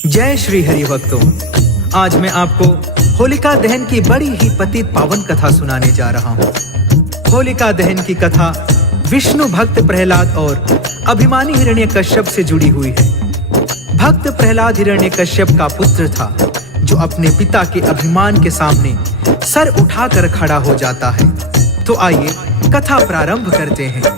जय श्री हरि भक्तों, आज मैं आपको होलिका दहन की बड़ी ही पतित पावन कथा सुनाने जा रहा हूँ। होलिका दहन की कथा विष्णु भक्त प्रहलाद और अभिमानी हिरण्यकश्यप से जुड़ी हुई है। भक्त प्रहलाद हिरण्यकश्यप का पुत्र था, जो अपने पिता के अभिमान के सामने सर उठाकर खड़ा हो जाता है। तो आइए कथा प्रारंभ करते हैं।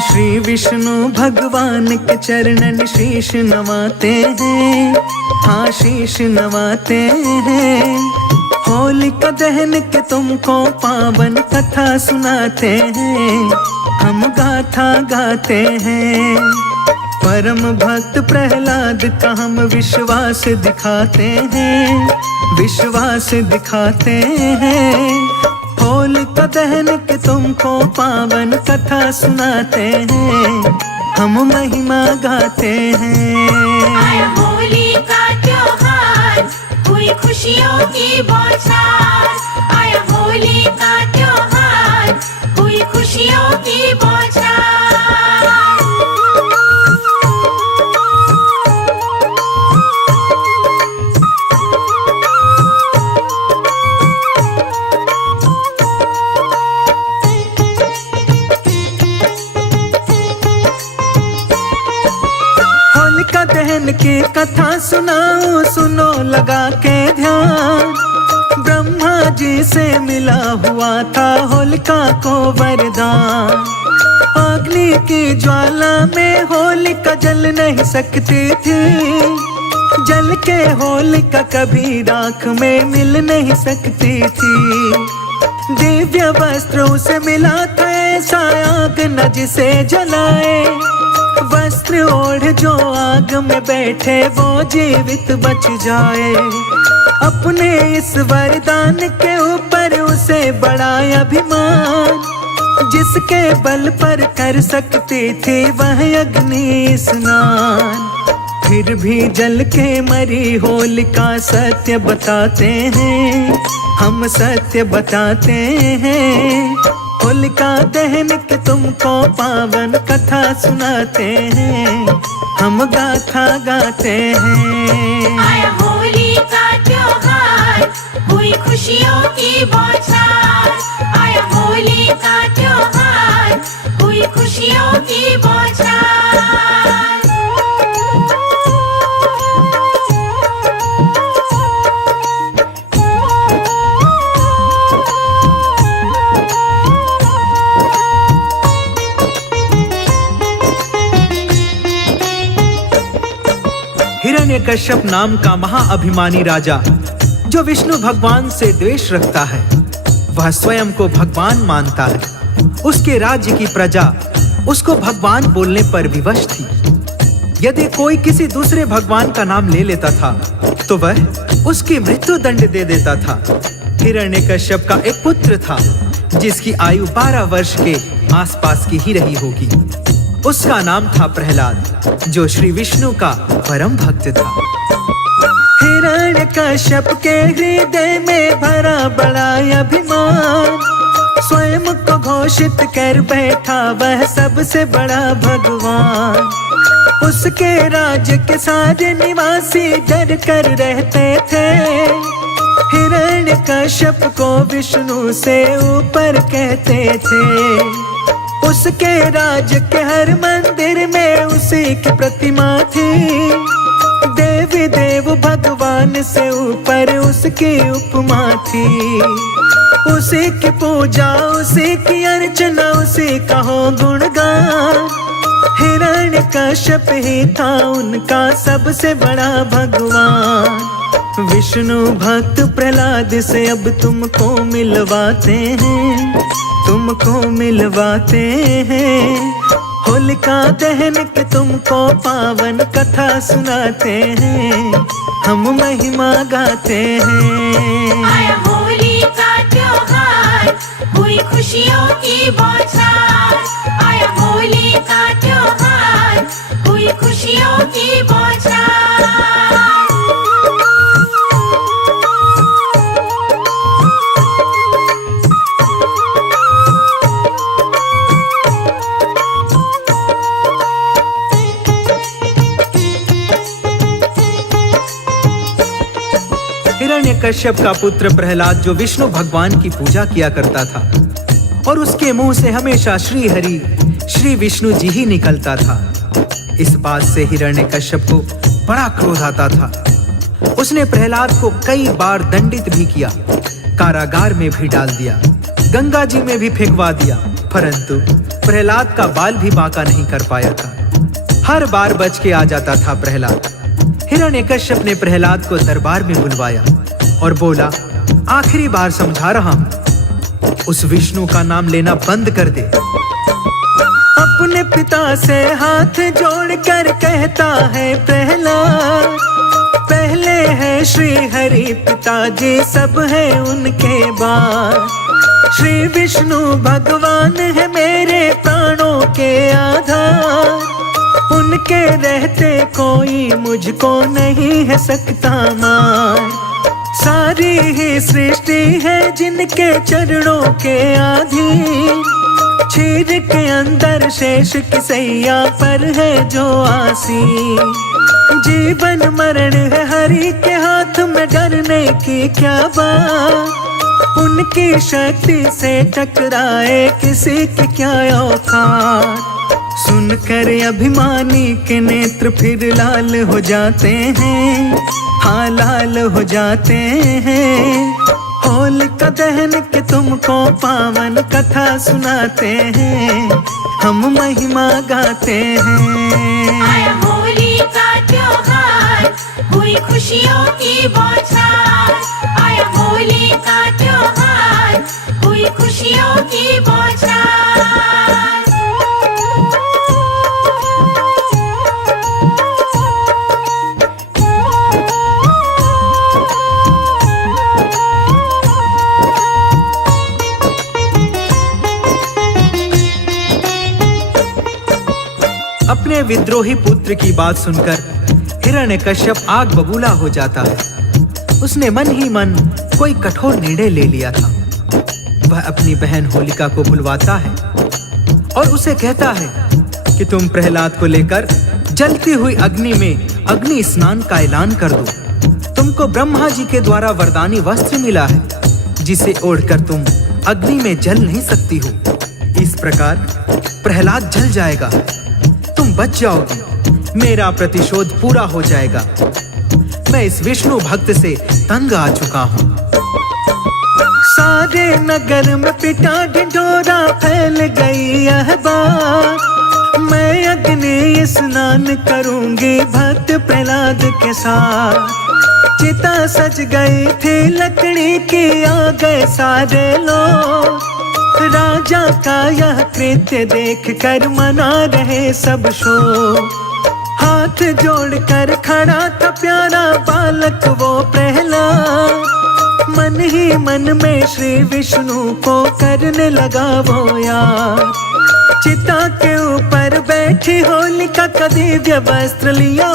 श्री विष्णु भगवान के चरणन शीश नवाते हैं, हाँ शीश नवाते हैं। होलिका दहन के तुमको पावन कथा सुनाते हैं, हम गाथा गाते हैं। परम भक्त प्रहलाद का हम विश्वास दिखाते हैं, विश्वास दिखाते हैं। होलिका दहन के तुमको पावन कथा सुनाते हैं, हम महिमा गाते हैं। आया होली का त्योहार, हुई खुशियों की बौछार। आया होली का त्योहार, हुई खुशियों की बौछार। दहन की कथा सुनाओ, सुनो लगा के ध्यान। ब्रह्मा जी से मिला हुआ था होलिका को वरदान। अग्नि की ज्वाला में होलिका जल नहीं सकती थी, जल के होलिका कभी राख में मिल नहीं सकती थी। दिव्य वस्त्र उसे मिला था, ऐसा आग न जिसे जलाए। वस्त्र ओढ़ जो आग में बैठे, वो जीवित बच जाए। अपने इस वरदान के ऊपर उसे बड़ा अभिमान, जिसके बल पर कर सकती थी वह अग्नि स्नान। फिर भी जल के मरी होलिका सत्य बताते हैं, हम सत्य बताते हैं। होलिका दहन के तुमको पावन कथा सुनाते हैं, हम गाथा गाते हैं। आया होली का त्योहार, हुई खुशियों की बौछार। आया होली का त्योहार, हुई खुशियों की बौछार। हिरण्यकश्यप नाम का महाअभिमानी राजा, जो विष्णु भगवान से द्वेष रखता है, वह स्वयं को भगवान मानता है। उसके राज्य की प्रजा उसको भगवान बोलने पर विवश थी। यदि कोई किसी दूसरे भगवान का नाम ले लेता था, तो वह उसकी मृत्यु दंड दे देता था। हिरण्यकश्यप का एक पुत्र था, जिसकी आयु 12 वर्ष के आसपास की ही रही होगी। उसका नाम था प्रहलाद, जो श्री विष्णु का परम भक्त था। हिरण्यकश्यप के हृदय में भरा बड़ा अभिमान, स्वयं को घोषित कर बैठा वह सबसे बड़ा भगवान। उसके राज्य के सारे निवासी डर कर रहते थे। हिरण्यकश्यप को विष्णु से ऊपर कहते थे। उसके राज्य के हर मंदिर में उसी की प्रतिमा थी। देवी देव भगवान से ऊपर उसकी उपमा थी। उसी की पूजा, उसी की अर्चना, उसी का हो गुणगान। हिरण्यकश्यप ही था उनका सबसे बड़ा भगवान। विष्णु भक्त प्रहलाद से अब तुमको मिलवाते हैं, तुमको मिलवाते हैं। होलिका दहन के तुमको पावन कथा सुनाते हैं, हम महिमा गाते हैं। आया होली का त्योहार, हुई खुशियों की बौछार। आया होली का त्योहार, हुई खुशियों की बौछार। हिरण्यकश्यप का पुत्र प्रहलाद जो विष्णु भगवान की पूजा किया करता था और उसके मुंह से हमेशा श्री हरि श्री विष्णु जी ही निकलता था। इस बात से हिरण्यकश्यप को बड़ा क्रोध आता था। उसने प्रहलाद को कई बार दंडित भी किया, कारागार में भी डाल दिया, गंगा जी में भी फेंकवा दिया, परंतु प्रहलाद का बाल भी बांका नहीं कर पाया था। हर बार बच के आ जाता था प्रहलाद। हिरण्यकश्यप ने प्रहलाद को दरबार में बुलवाया और बोला, आखिरी बार समझा रहा हूं, उस विष्णु का नाम लेना बंद कर दे। अपने पिता से हाथ जोड़कर कहता है प्रहलाद, पहले है श्री हरि पिताजी, सब है उनके बाद। श्री विष्णु भगवान है मेरे प्राणों के आधार, उनके रहते कोई मुझको नहीं है सकता मार। सारी ही सृष्टि है जिनके चरणों के अधीन, क्षीर के अंदर शेष की सैया पर है जो आसीन। जीवन मरण है हरि के हाथ में, डरने की क्या बात, उनकी शक्ति से टकराए किसी की क्या औकात। सुनकर अभिमानी के नेत्र फिर लाल हो जाते हैं, हाँ लाल हो जाते हैं। होलिका दहन के तुमको पावन कथा सुनाते हैं, हम महिमा गाते हैं। आया होली का त्योहार, हुई खुशियों की बौछार। आया होली का त्योहार, हुई खुशियों की बौछार। अपने विद्रोही पुत्र की बात सुनकर हिरण्यकश्यप आग बबूला हो जाता है। उसने मन ही मन कोई कठोर निर्णय ले लिया था। वह अपनी बहन होलिका को बुलवाता है और उसे कहता है कि तुम प्रहलाद को लेकर जलती हुई अग्नि में अग्नि स्नान का ऐलान कर दो। तुमको ब्रह्मा जी के द्वारा वरदानी वस्त्र मिला है, जिसे ओढ़कर तुम अग्नि में जल नहीं सकती हो। इस प्रकार प्रहलाद जल जाएगा, तुम बच जाओगी, मेरा प्रतिशोध पूरा हो जाएगा। मैं इस विष्णु भक्त से तंग आ चुका हूँ। सारे नगर में पिटा ढिढोरा फैल गई यह बात, मैं अग्नि स्नान करूंगी भक्त प्रहलाद के साथ। चिता सज गई थी लकड़ी की, आ गए सारे लोग। राजा का यह कृत्य देख कर मना रहे सब शोक। हाथ जोड़कर खड़ा था प्यारा बालक वो प्रहलाद, मन ही मन में श्री विष्णु को करने लगा वो याद। चिता के ऊपर बैठी होलिका का दिव्य वस्त्र लियो,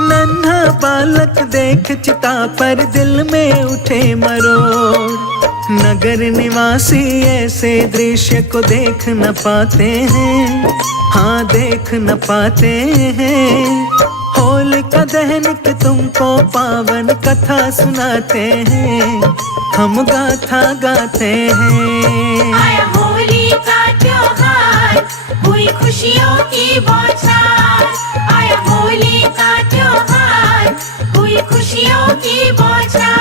नन्हा बालक देख चिता पर दिल में उठे मरोड़। नगर निवासी ऐसे दृश्य को देख न पाते हैं, हाँ देख न पाते हैं। होलिका दहन के तुमको पावन कथा सुनाते हैं, हम गाथा गाते हैं। आया होली का त्योहार, हुई खुशियों की बौछार। आया होली का त्योहार, हुई खुशियों की बौछार।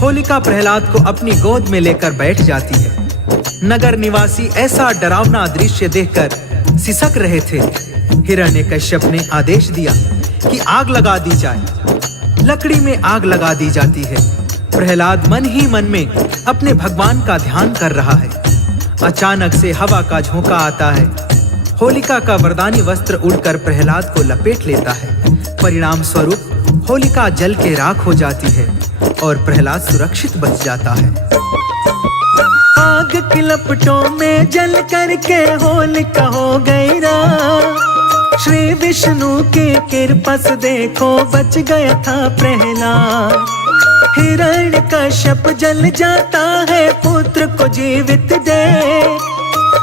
होलिका प्रहलाद को अपनी गोद में लेकर बैठ जाती है। नगर निवासी ऐसा डरावना दृश्य देखकर सिसक रहे थे। हिरण्यकश्यप ने आदेश दिया कि आग लगा दी जाए। लकड़ी में आग लगा दी जाती है। प्रहलाद मन ही मन में अपने भगवान का ध्यान कर रहा है। अचानक से हवा का झोंका आता है। होलिका का वरदानी वस्त्र उड़कर प्रहलाद को लपेट लेता है। परिणाम स्वरूप होलिका जल के राख हो जाती है और प्रहलाद सुरक्षित बच जाता है। आग की लपटों में जल करके होलिका हो गई राख। श्री विष्णु विष्णु की कृपा से देखो बच गया था प्रहलाद। हिरण्यकश्यप जल जाता है पुत्र को जीवित दे,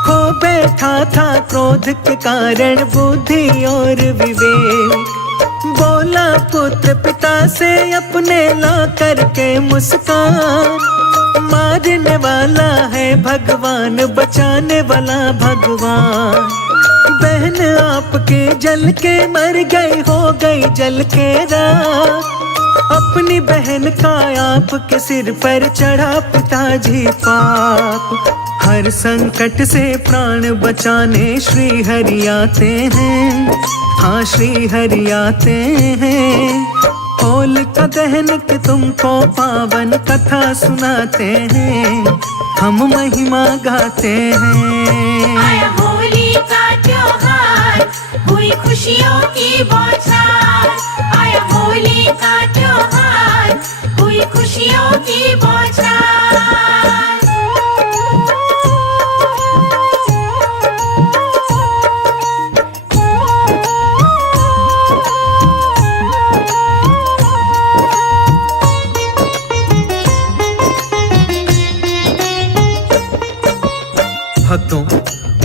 खो बैठा था क्रोध के कारण बुद्धि और विवेक। बोला पुत्र पिता से अपने ला करके मुस्कान, मारने वाला है भगवान बचाने वाला भगवान। बहन आपके जल के मर गई हो गई जल के राख, अपनी बहन का आपके सिर पर चढ़ा पिताजी पाप। हर संकट से प्राण बचाने श्री हरि आते हैं, हाँ श्री हरि आते हैं। होलिका दहन के तुमको पावन कथा सुनाते हैं, हम महिमा गाते हैं। आया होली का त्योहार, हुई खुशियों की बौछार। आया होली का त्योहार, हुई खुशियों की बौछार। भक्तों,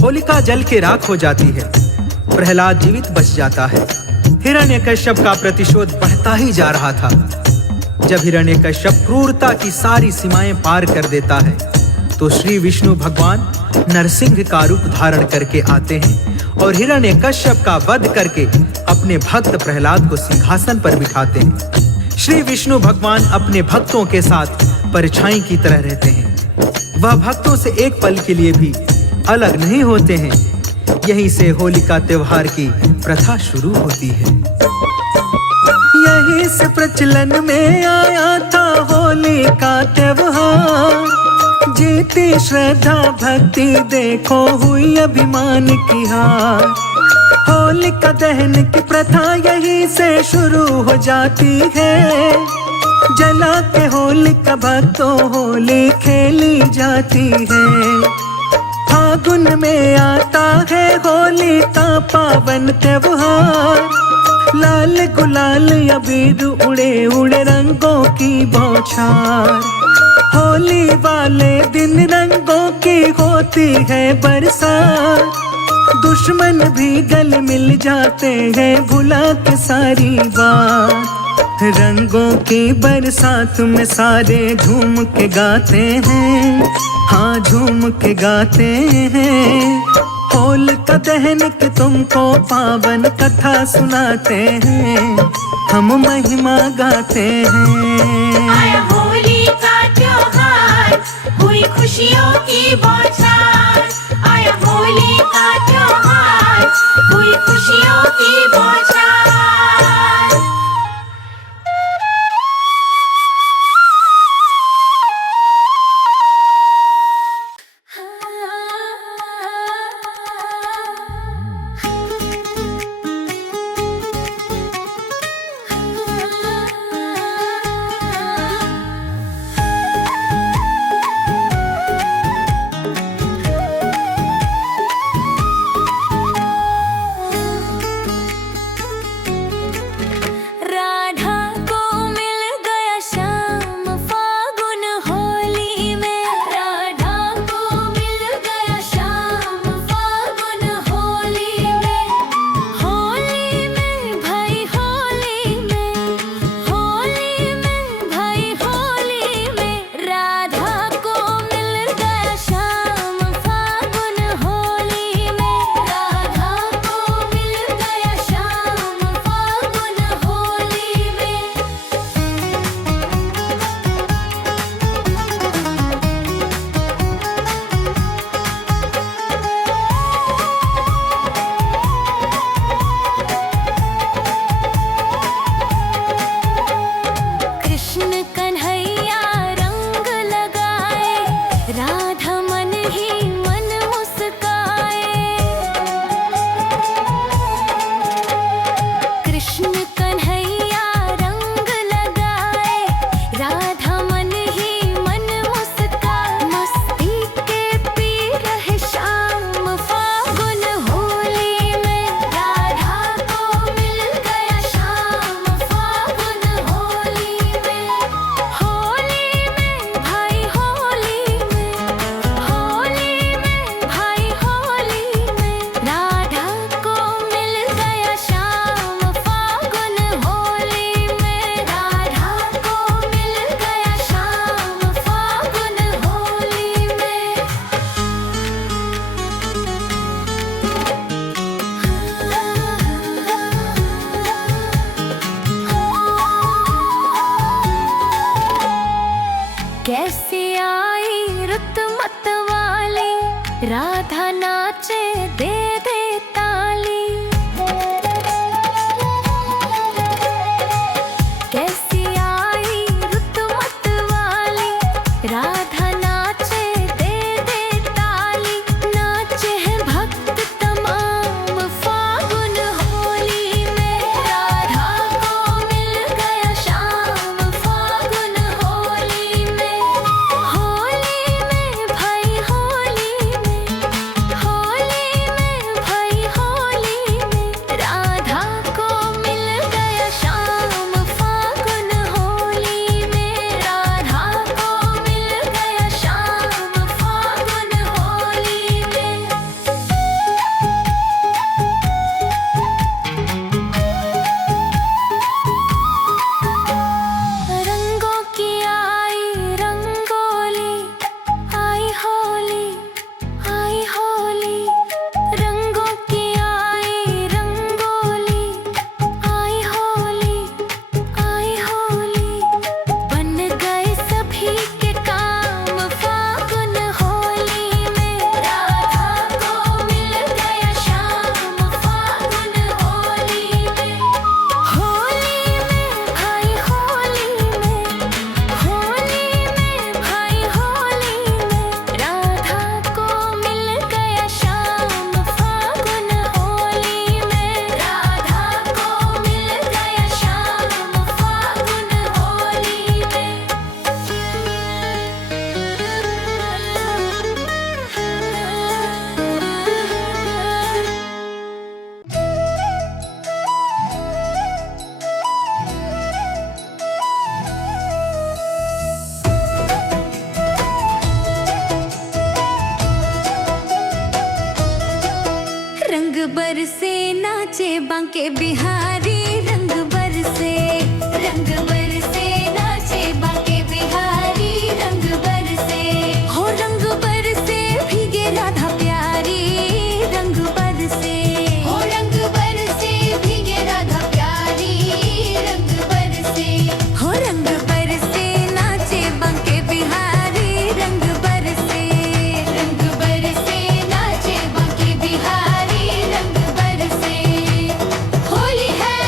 होलिका जल के राख हो जाती है, प्रहलाद जीवित बच जाता है। हिरण्यकश्यप का प्रतिशोध बढ़ता ही जा रहा था। जब हिरण्यकश्यप क्रूरता की सारी सीमाएं पार कर देता है तो श्री विष्णु भगवान नरसिंह का रूप धारण करके आते हैं और हिरण्यकश्यप का वध करके अपने भक्त प्रहलाद को सिंहासन पर बिठाते हैं। श्री विष्णु भगवान अपने भक्तों के साथ परछाई की तरह रहते हैं। वह भक्तों से एक पल के लिए भी अलग नहीं होते हैं। यहीं से होलिका त्योहार की प्रथा शुरू होती है। यहीं से प्रचलन में आया था होली का त्योहार। जीती श्रद्धा भक्ति देखो हुई अभिमान की हार। होलिका दहन की प्रथा यहीं से शुरू हो जाती है। जला के होलिका भक्तों होली खेली जाती है। फागुन में आता है होली का पावन त्योहार। लाल गुलाल अबीर उड़े उड़े रंगों की बौछार। होली वाले दिन रंगों की होती है बरसात। दुश्मन भी गले मिल जाते हैं भुला के सारी बात। रंगों की बरसात में सारे झूम के गाते हैं, हाँ झूम के गाते हैं। होलिका दहन के तुमको पावन कथा सुनाते हैं, हम महिमा गाते हैं। आया होली का त्योहार, हुई खुशियों की बौछार। आया होली का त्योहार, हुई खुशियों की बौछार। बरसे नाचे बांके बिहारी, रंग बरसे नाचे बांके बिहारी, रंग बरसे हो रंग बरसे भीगे राधा प्यारी, रंग बरसे हो रंग बरसे भीगे राधा प्यारी, रंग बरसे हो रंग बरसे नाचे बांके बिहारी, रंग बरसे नाचे बांके बिहारी, रंग बरसे होली है।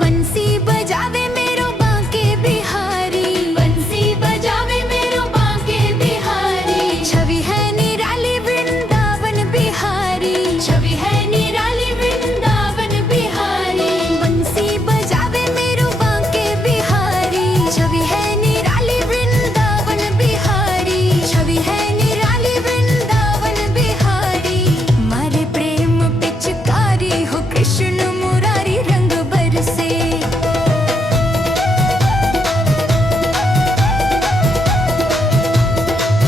बंसी बजावे मेरो बांके बिहारी, बंसी बजावे मेरो बांके बिहारी, छवि है निराली वृंदावन बिहारी, छवि है निराली वृंदावन बिहारी। बंसी बजावे मेरो बांके बिहारी, छवि है निराली वृंदावन बिहारी, छवि है निराली वृंदावन बिहारी। मारे प्रेम पिचकारी हो कृष्ण मुरारी, रंग बरसे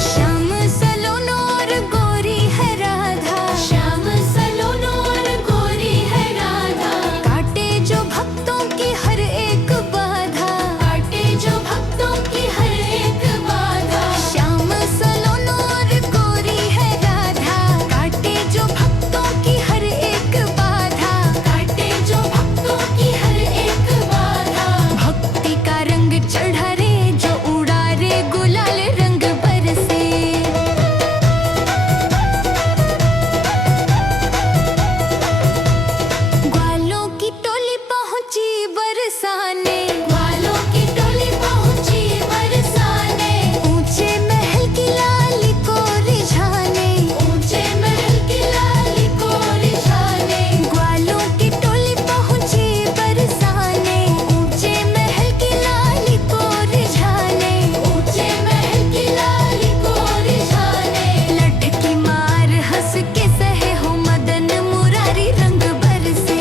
श्याम सलोनो और गोरी है राधा, श्याम सलोनो और गोरी है राधा। काटे जो भक्तों की हर एक बाधा, काटे जो भक्तों की हर एक बाधा। श्याम सलोनो और गोरी है राधा, काटे जो भक्तों की हर एक बाधा, काटे जो भक्तों की हर एक बाधा। भक्ति का रंग चढ़ा रे जो उड़ा रे गुलाल, रंग बरसे ग्वालों की टोली पहुंची बरसाने, ग्वालों की टोली पहुंची बरसाने। ऊंचे महल की लाली को रिझाने, ऊंचे महल की लाली को रिझाने। ग्वालों की टोली पहुंची बरसाने, ऊंचे महल की लाली को रिझाने, ऊंचे महल की लाली को रिझाने। लठ की मार हंस के सहे हो मदन मुरारी, रंग बरसे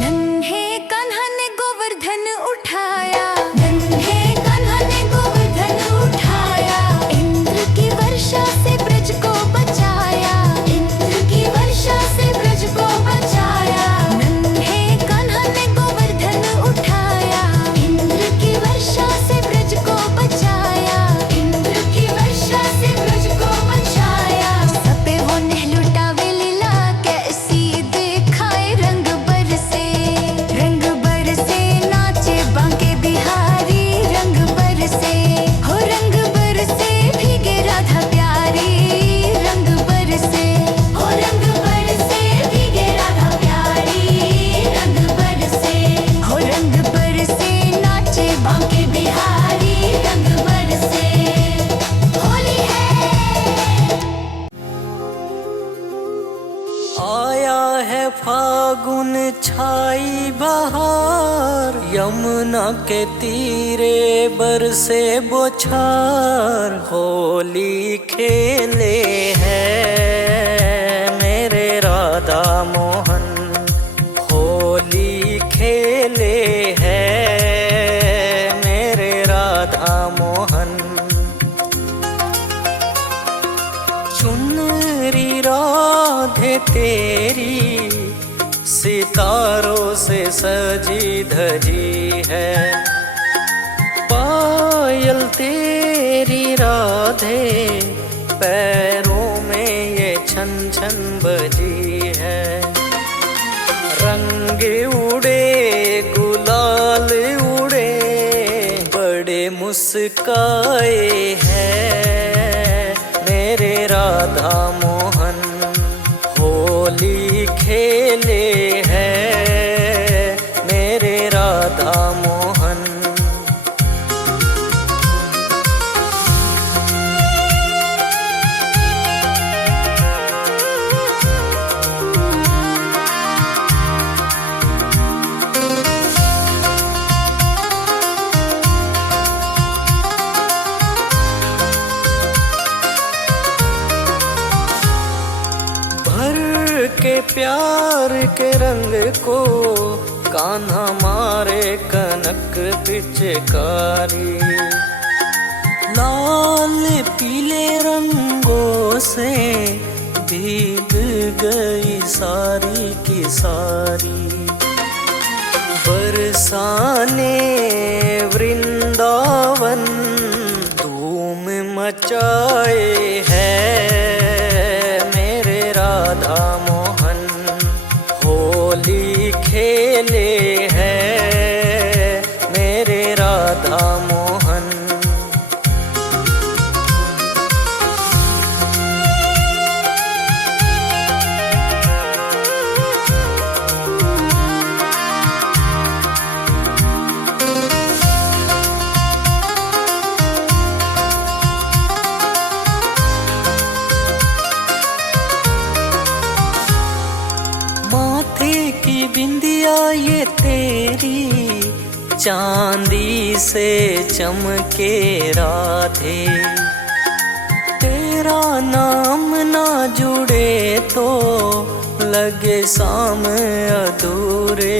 नन्हे कान्हा ने गोवर्धन उठाया, नन्हे कान्हा ने गोवर्धन उठाया। इंद्र की वर्षा से ब्रज को बचाया, इंद्र की वर्षा से ब्रज को बचाया। नन्हे कान्हा ने गोवर्धन उठाया, इंद्र की वर्षा से ब्रज को बचाया, इंद्र की वर्षा से ब्रज को बचाया। सबे वो नहलुटावे लीला कैसी दिखाए, रंग बरसे नाचे बांके बिहारी, रंग बरसे हो रंग बरसे भीगे राधा प्यारी, रंग बरसे हो रंग बरसे भीगे राधा प्यारी, रंग बरसे हो रंग बरसे नाचे बांके बिहारी, रंग बरसे होली है। आया है फागुन छाई बहार, यमुना के तीरे बरसे बौछार। होली खेले हैं मेरे राधा मोहन, होली खेले हैं मेरे राधा मोहन। चुनरी राधे तेरी सितारों से सजी धजी है, पायल तेरी राधे पैरों में ये छन छन बजी है। रंग उड़े गुलाल उड़े बड़े मुस्काए हैं मेरे राधा मोहन, होली खेले हैं मेरे राधा मोहन। के प्यार के रंग को कान्हा मारे कनक पिचकारी। लाल पीले रंगों से भीग गई सारी की सारी। बरसाने वृंदावन धूम मचाए है मेरे राधा मोहन। होली खेले हैं मेरे राधा मोहन। की बिंदिया ये तेरी चांदी से चमके राधे। तेरा नाम ना जुड़े तो लगे शाम अधूरे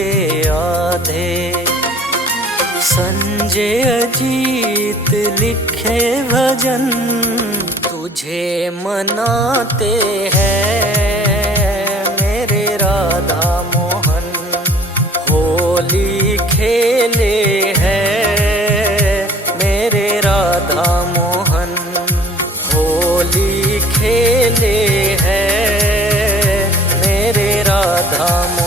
आधे। संजय अजीत लिखे भजन तुझे मनाते हैं मेरे राधा मोहन। होली खेले हैं मेरे राधा मोहन। होली खेले हैं मेरे राधा मोहन।